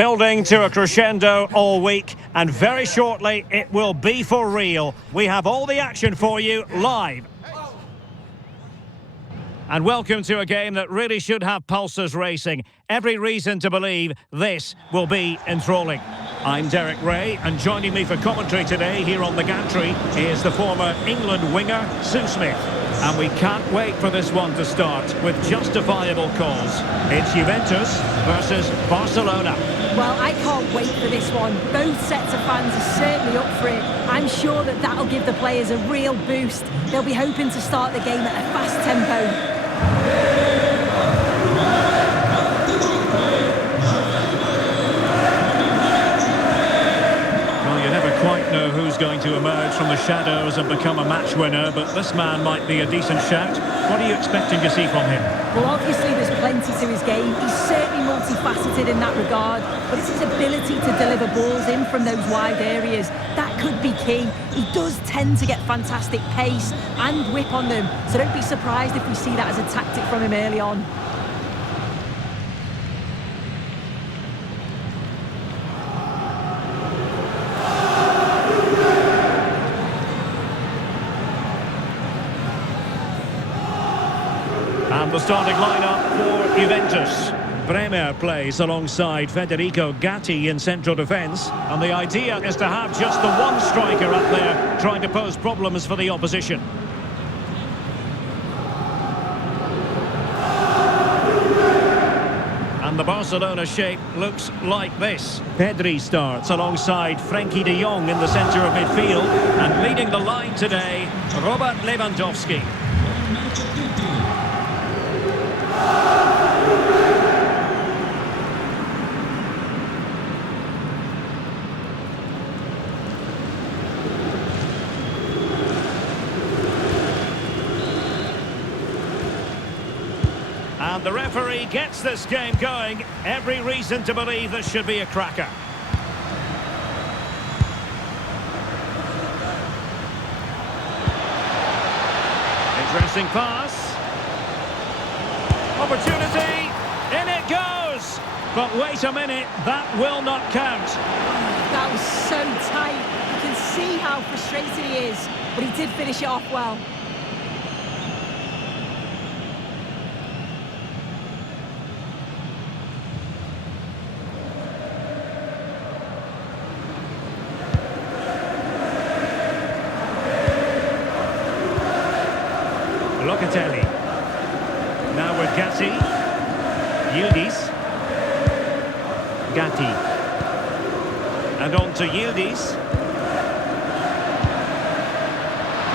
Building to a crescendo all week, and very shortly it will be for real. We have all the action for you live. And welcome to a game that really should have pulses racing. Every reason to believe this will be enthralling. I'm Derek Ray, and joining me for commentary today here on the gantry is the former England winger, Sue Smith. And we can't wait for this one to start with justifiable cause. It's Juventus versus Barcelona. Well, I can't wait for this one. Both sets of fans are certainly up for it. I'm sure that that'll give the players a real boost. They'll be hoping to start the game at a fast tempo. Quite know who's going to emerge from the shadows and become a match winner, but this man might be a decent shout. What are you expecting to see from him? Well, obviously there's plenty to his game. He's certainly multifaceted in that regard, but it's his ability to deliver balls in from those wide areas. That could be key. He does tend to get fantastic pace and whip on them, so don't be surprised if we see that as a tactic from him early on. And the starting lineup for Juventus. Bremer plays alongside Federico Gatti in central defence. And the idea is to have just the one striker up there trying to pose problems for the opposition. And the Barcelona shape looks like this. Pedri starts alongside Frankie de Jong in the centre of midfield. And leading the line today, Robert Lewandowski. And the referee gets this game going. Every reason to believe this should be a cracker. Interesting pass. Opportunity. In it goes. But wait a minute, that will not count. That was so tight. You can see how frustrated he is, but he did finish it off well. Locatelli. Now with Gatti. Yildiz. Gatti. And on to Yildiz.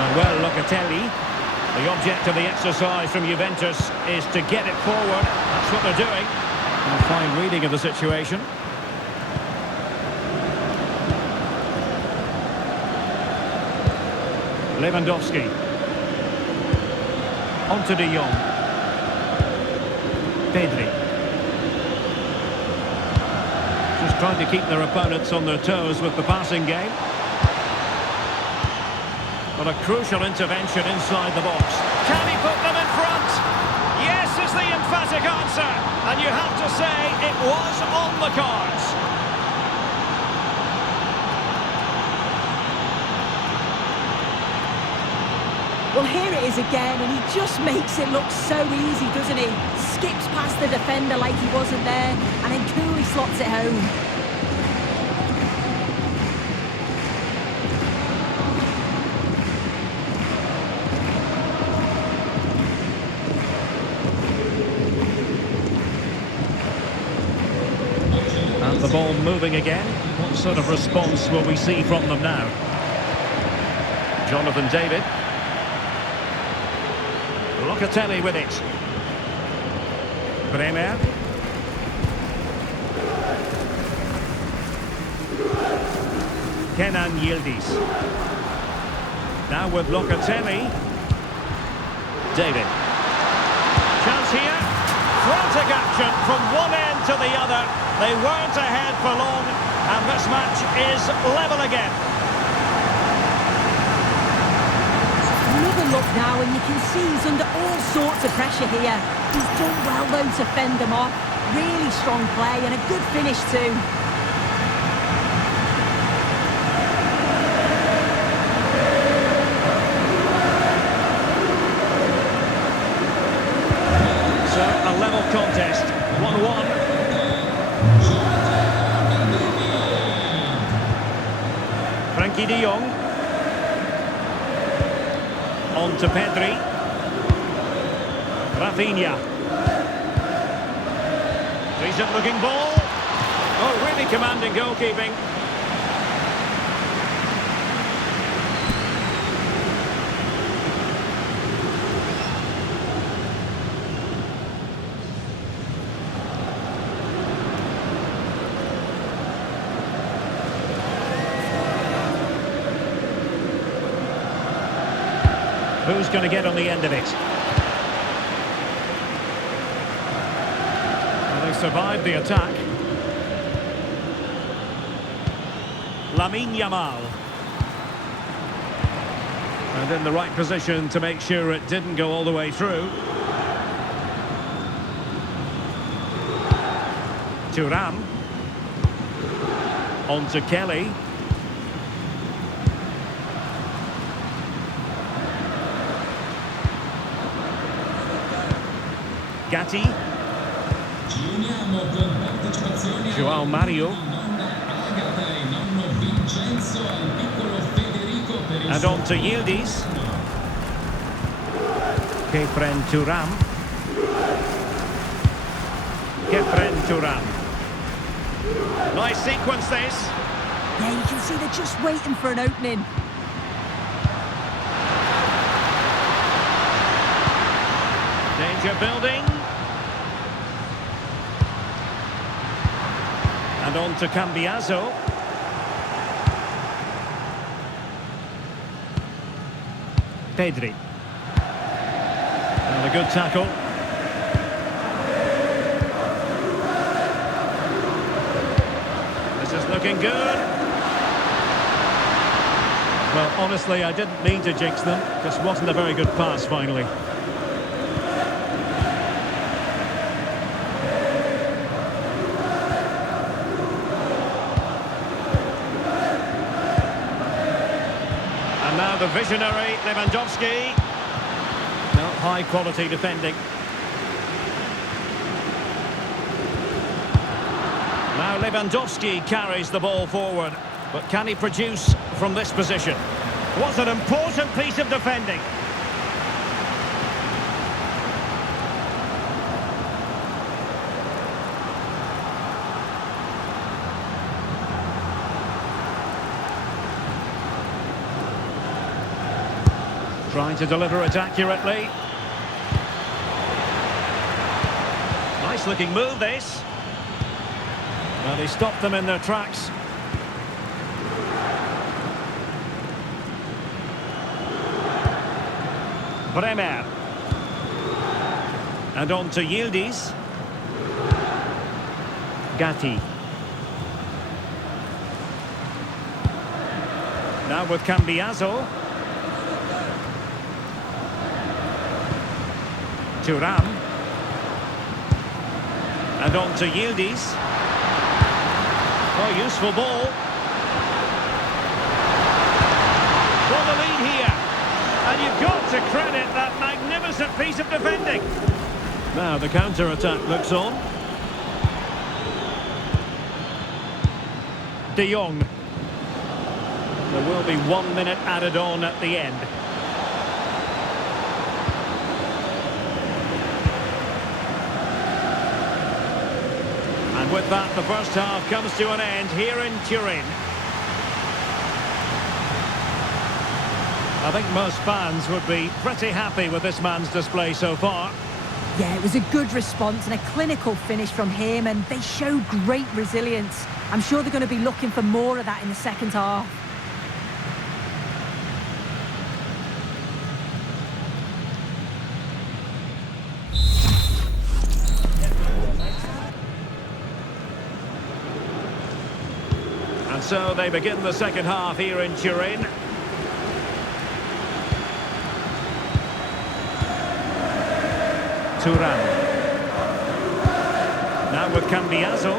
And well, Locatelli. The object of the exercise from Juventus is to get it forward. That's what they're doing. And a fine reading of the situation. Lewandowski. On to de Jong. Pedri. Just trying to keep their opponents on their toes with the passing game. But a crucial intervention inside the box. Can he put them in front? Yes is the emphatic answer. And you have to say it was on the cards. Well, here it is again, and he just makes it look so easy, doesn't he? Skips past the defender like he wasn't there, and then coolly slots it home. And the ball moving again. What sort of response will we see from them now? Jonathan David. Locatelli with it. Bremer. Kenan Yildiz. Now with Locatelli. David. Chance here. Frantic action from one end to the other. They weren't ahead for long, and this match is level again. Another look now, and you can see he's under all sorts of pressure here. He's done well, though, to fend them off. Really strong play and a good finish too. So, a level contest, 1-1. Frankie de Jong. On to Pedri. Rafinha. Decent looking ball. Oh, really commanding goalkeeping. Who's going to get on the end of it? Well, they survived the attack. Lamine Yamal. And in the right position to make sure it didn't go all the way through. Thuram. On to Kelly. Gatti. Joao Mario. And on to Yildiz. Kefren Thuram. Nice sequence this. Yeah, you can see they're just waiting for an opening. Danger building. And on to Cambiaso. Pedri. And a good tackle. This is looking good. Well, honestly, I didn't mean to jinx them. Just wasn't a very good pass, finally. Now the visionary Lewandowski. No, high quality defending. Now Lewandowski carries the ball forward, but can he produce from this position? What an important piece of defending. Trying to deliver it accurately. Nice looking move this. Well, he stopped them in their tracks. Bremer. And on to Yildiz. Gatti. Now with Cambiaso. Thuram. And on to Yildiz. Oh, useful ball. For the lead here. And you've got to credit that magnificent piece of defending. Now the counter-attack looks on. De Jong. There will be 1 minute added on at the end. And with that, the first half comes to an end here in Turin. I think most fans would be pretty happy with this man's display so far. Yeah, it was a good response and a clinical finish from him, and they showed great resilience. I'm sure they're going to be looking for more of that in the second half. And so they begin the second half here in Turin. Thuram. Now with Cambiaso.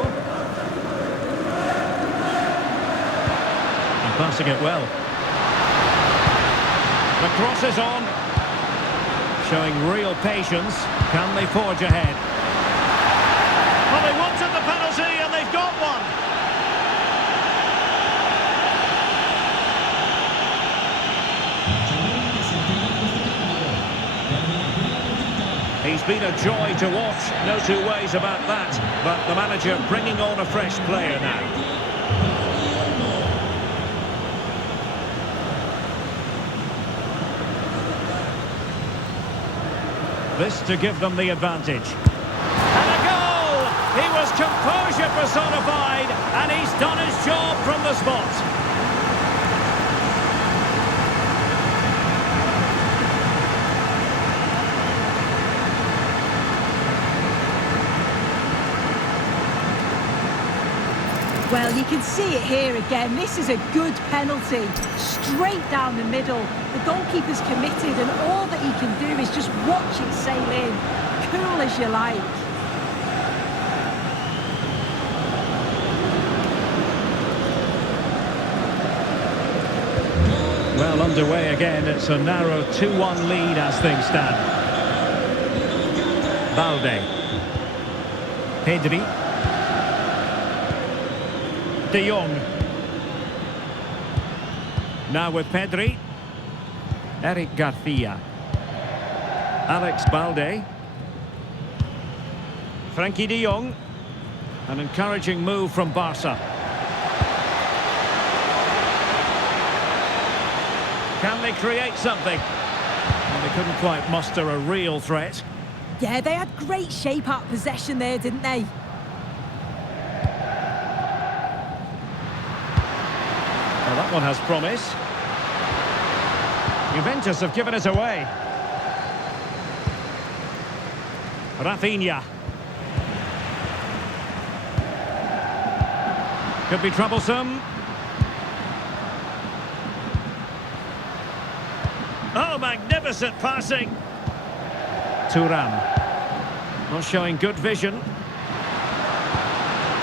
And passing it well. The cross is on. Showing real patience. Can they forge ahead? Well, they wanted the penalty and they've got one. He's been a joy to watch, no two ways about that. But the manager bringing on a fresh player now. This to give them the advantage. And a goal! He was composure personified, and he's done his job from the spot. Well, you can see it here again. This is a good penalty. Straight down the middle. The goalkeeper's committed, and all that he can do is just watch it sail in. Cool as you like. Well, underway again. It's a narrow 2-1 lead as things stand. Balde. Pedri. De Jong. Now with Pedri. Eric Garcia. Alex Balde. Frankie de Jong. An encouraging move from Barca. Can they create something? Well, they couldn't quite muster a real threat. Yeah, they had great shape out possession there, didn't they? Well, that one has promise. Juventus have given it away. Rafinha. Could be troublesome. Oh, magnificent passing. Thuram. Not showing good vision.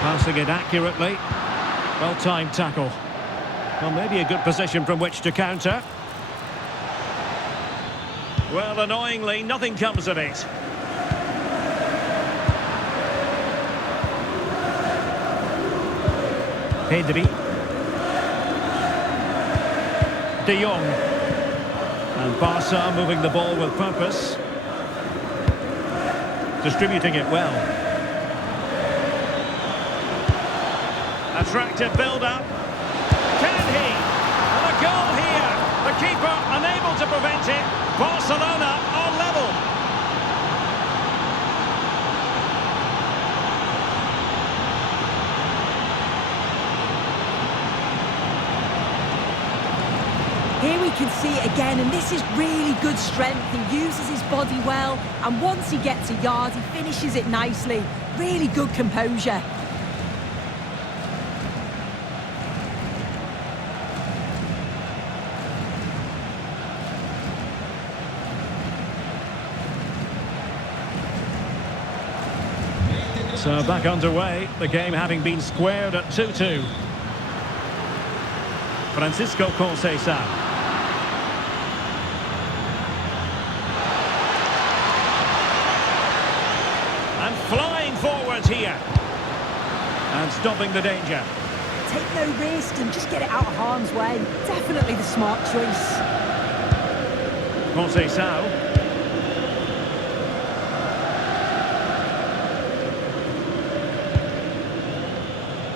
Passing it accurately. Well-timed tackle. Well, maybe a good position from which to counter. Well, annoyingly, nothing comes of it. Pedri. De Jong. And Barca moving the ball with purpose. Distributing it well. Attractive build-up. Can he? And a goal here. The keeper unable to prevent it. Barcelona are level. Here we can see it again, and this is really good strength. He uses his body well, and once he gets a yard, he finishes it nicely. Really good composure. So back underway, the game having been squared at 2-2. Francisco Conceição. And flying forwards here. And stopping the danger. Take no risk and just get it out of harm's way. Definitely the smart choice. Conceição.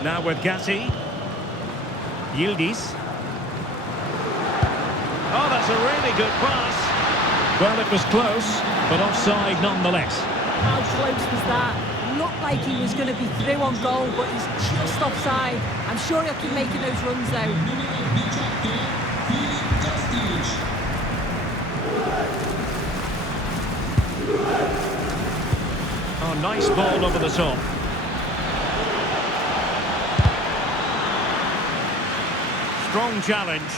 Now with Gatti. Yildiz. Oh, that's a really good pass. Well, it was close, but offside nonetheless. How close was that? Looked like he was going to be through on goal, but he's just offside. I'm sure he'll keep making those runs, though. Oh, nice ball over the top. Strong challenge.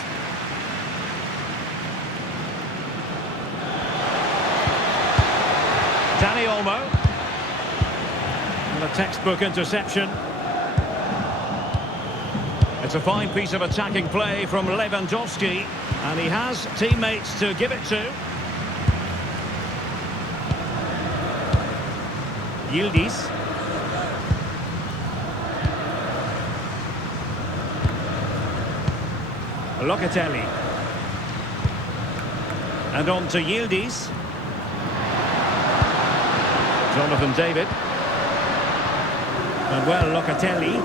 Dani Olmo. And a textbook interception. It's a fine piece of attacking play from Lewandowski, and he has teammates to give it to. Yildiz. Locatelli. And on to Yildiz. Jonathan David. And well, Locatelli.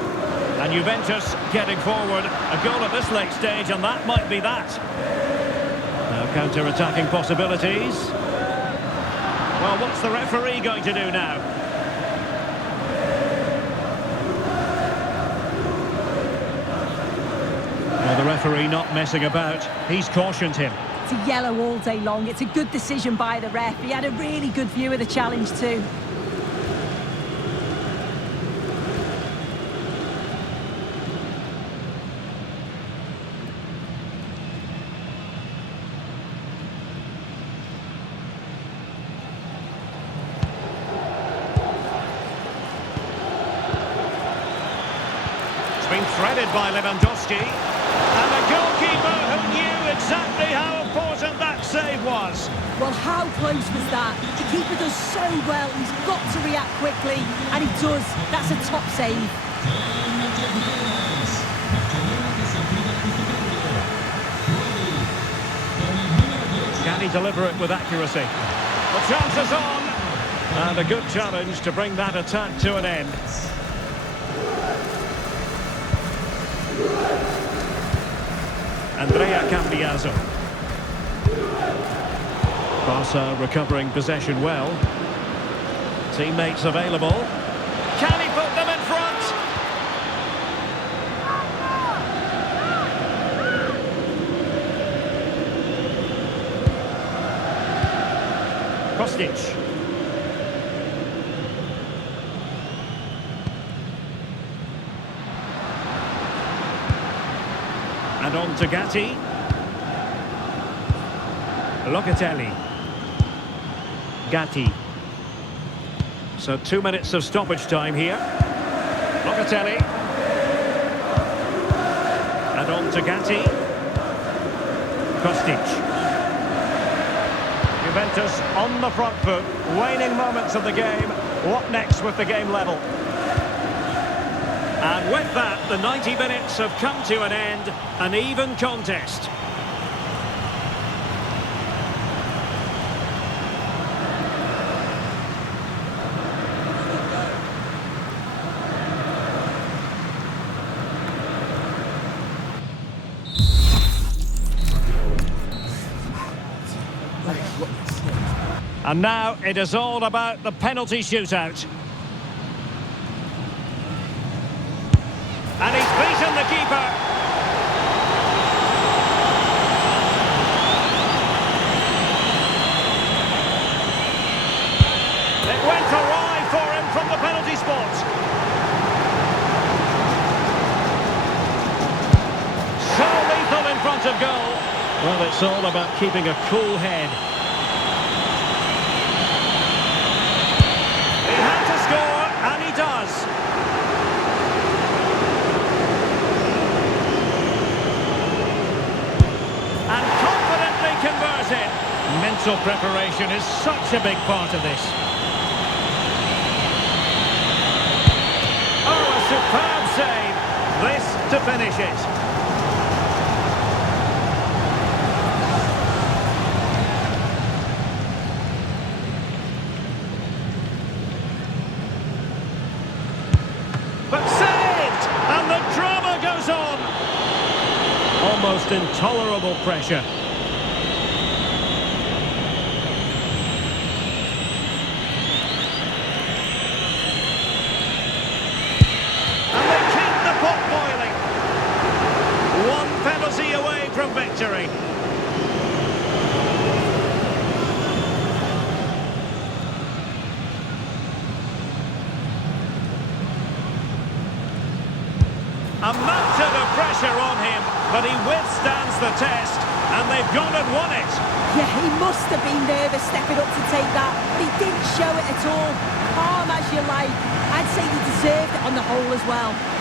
And Juventus getting forward. A goal at this late stage, and that might be that. Now counter-attacking possibilities. Well, what's the referee going to do now? Well, the referee not messing about. He's cautioned him. It's a yellow all day long. It's a good decision by the ref. He had a really good view of the challenge too. It's been threaded by Lewandowski. And the goalkeeper who knew exactly how important that save was. Well, how close was that? The keeper does so well. He's got to react quickly, and he does. That's a top save. Can he deliver it with accuracy? The chance is on. And a good challenge to bring that attack to an end. Andrea Cambiaso. Barca recovering possession well. Teammates available. Can he put them in front? Kostic. And on to Gatti. Locatelli. Gatti. So 2 minutes of stoppage time here. Locatelli. And on to Gatti. Kostic. Juventus on the front foot. Waning moments of the game. What next with the game level? And with that, the 90 minutes have come to an end. An even contest. And now it is all about the penalty shootout. And he's beaten the keeper. It went awry for him from the penalty spot. So lethal in front of goal. Well, it's all about keeping a cool head. He had to score, and he does. Converted. Mental preparation is such a big part of this. Oh, a superb save. This to finish it. But saved! And the drama goes on. Almost intolerable pressure. Away from victory. A mountain of pressure on him, but he withstands the test, and they've gone and won it. Yeah, he must have been nervous stepping up to take that, but he didn't show it at all. Calm as you like, I'd say he deserved it on the whole as well.